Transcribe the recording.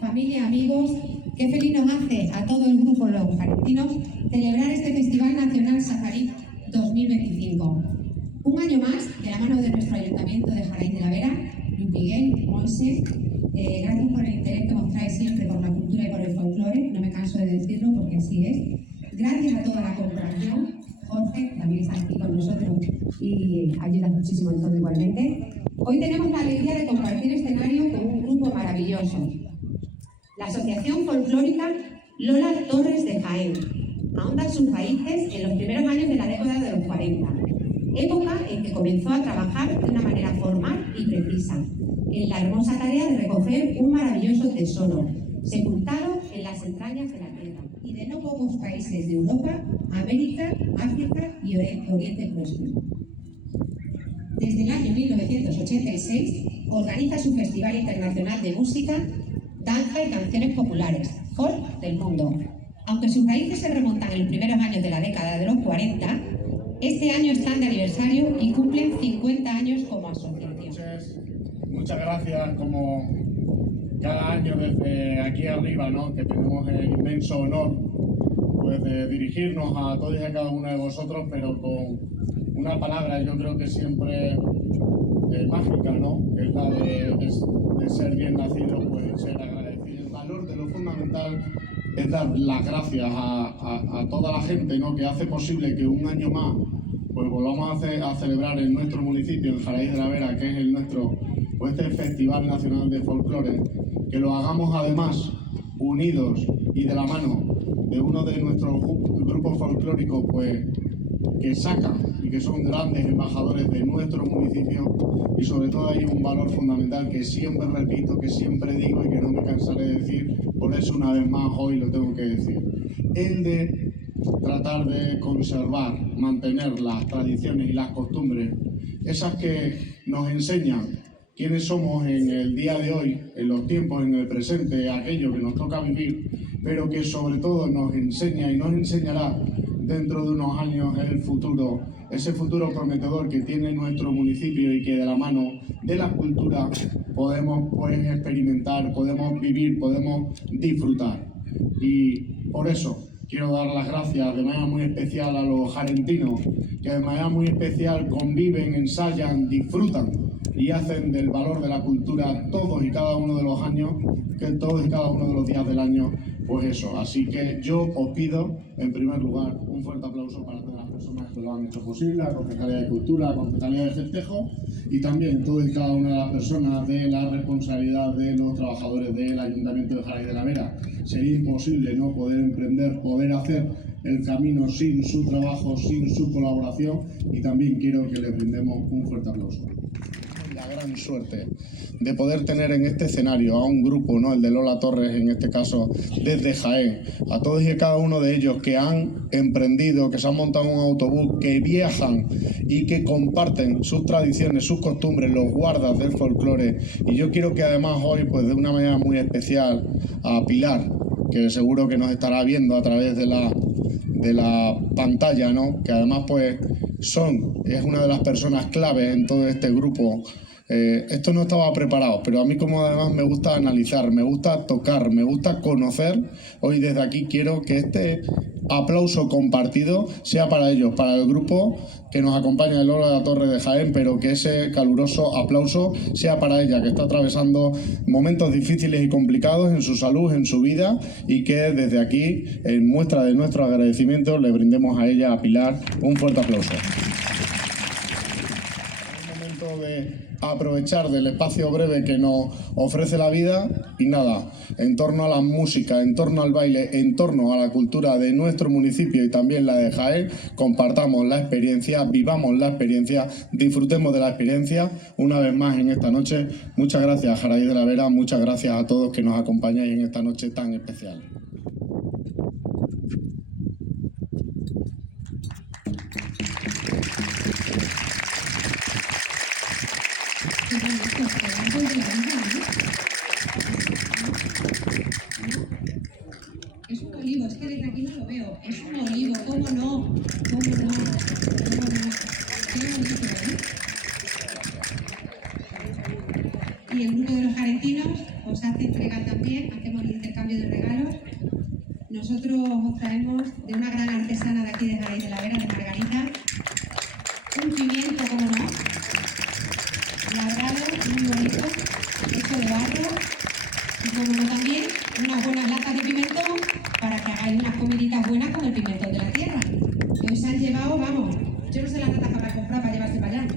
Familia, amigos, qué feliz nos hace a todo el grupo Los Jarentinos celebrar este Festival Nacional Saharí 2025. Un año más, de la mano de nuestro Ayuntamiento de Jaraíz de la Vera, Luis Miguel, Monse, gracias por el interés que mostráis siempre por la cultura y por el folclore, no me canso de decirlo porque así es. Gracias a toda la corporación, Jorge también está aquí con nosotros y ayuda muchísimo en todo igualmente. Hoy tenemos la alegría de compartir escenario con un grupo maravilloso. La Asociación Folclórica Lola Torres de Jaén ahonda sus raíces en los primeros años de la década de los 40, época en que comenzó a trabajar de una manera formal y precisa, en la hermosa tarea de recoger un maravilloso tesoro, sepultado en las entrañas de la tierra y de no pocos países de Europa, América, África y Oriente Próximo. Desde el año 1986 organiza su Festival Internacional de Música, Danza y Canciones Populares, Folk del Mundo. Aunque sus raíces se remontan en los primeros años de la década de los 40, este año están de aniversario y cumplen 50 años como asociación. Muchas gracias, como cada año desde aquí arriba, ¿no? Que tenemos el inmenso honor pues, de dirigirnos a todos y a cada uno de vosotros, pero con una palabra yo creo que siempre mágica, ¿no? Es la de ser bien nacido, pues ser agradecido. El valor de lo fundamental es dar las gracias a toda la gente, ¿no? Que hace posible que un año más pues volvamos a celebrar en nuestro municipio, en Jaraíz de la Vera, que es el nuestro, pues este Festival Nacional de Folclore, que lo hagamos además unidos y de la mano de uno de nuestros grupos folclóricos, pues que sacan y que son grandes embajadores de nuestro municipio, y sobre todo hay un valor fundamental que siempre repito, que siempre digo y que no me cansaré de decir, por eso una vez más hoy lo tengo que decir, el de tratar de conservar, mantener las tradiciones y las costumbres, esas que nos enseñan quiénes somos en el día de hoy, en los tiempos, en el presente, aquello que nos toca vivir, pero que sobre todo nos enseña y nos enseñará dentro de unos años el futuro, ese futuro prometedor que tiene nuestro municipio y que de la mano de la cultura podemos pues, experimentar, podemos vivir, podemos disfrutar. Y por eso quiero dar las gracias de manera muy especial a los jarentinos, que de manera muy especial conviven, ensayan, disfrutan y hacen del valor de la cultura todos y cada uno de los años, que todos y cada uno de los días del año, pues eso. Así que yo os pido, en primer lugar, un fuerte aplauso para todas las personas que lo han hecho posible, la Concejalía de Cultura, la Concejalía de Festejo, y también todas y cada una de las personas de la responsabilidad de los trabajadores del Ayuntamiento de Jaraíz de la Vera. Sería imposible no poder emprender, poder hacer el camino sin su trabajo, sin su colaboración, y también quiero que les brindemos un fuerte aplauso. La gran suerte de poder tener en este escenario a un grupo, ¿no? El de Lola Torres, en este caso desde Jaén, a todos y cada uno de ellos que han emprendido, que se han montado en un autobús, que viajan y que comparten sus tradiciones, sus costumbres, los guardas del folclore. Y yo quiero que además hoy, pues de una manera muy especial, a Pilar, que seguro que nos estará viendo a través de la pantalla, ¿no? Que además pues es una de las personas claves en todo este grupo. Esto no estaba preparado, pero a mí como además me gusta analizar, me gusta tocar, me gusta conocer, hoy desde aquí quiero que este aplauso compartido sea para ellos, para el grupo que nos acompaña, el Lola Torres de Jaén, pero que ese caluroso aplauso sea para ella, que está atravesando momentos difíciles y complicados en su salud, en su vida, y que desde aquí, en muestra de nuestro agradecimiento, le brindemos a ella, a Pilar, un fuerte aplauso. Es momento de aprovechar del espacio breve que nos ofrece la vida y nada, en torno a la música, en torno al baile, en torno a la cultura de nuestro municipio y también la de Jaén, compartamos la experiencia, vivamos la experiencia, disfrutemos de la experiencia una vez más en esta noche. Muchas gracias, Jaraíz de la Vera, muchas gracias a todos que nos acompañáis en esta noche tan especial. Es un olivo, es que desde aquí no lo veo. Es un olivo, ¿cómo no? ¿Cómo no? ¿Cómo no? Qué bonito, ¿eh? Y el grupo de los jarentinos os hace entrega también, hacemos el intercambio de regalos. Nosotros os traemos de una gran artesana de aquí de Jaraíz de la Vera, de Margarita, un pimiento, ¿cómo no? Labrado, muy bonito, hecho de barro, y como no también, unas buenas latas de pimentón para que hagáis unas comiditas buenas con el pimentón de la tierra. Que hoy se han llevado, vamos, yo no sé las latas para comprar para llevarse para allá.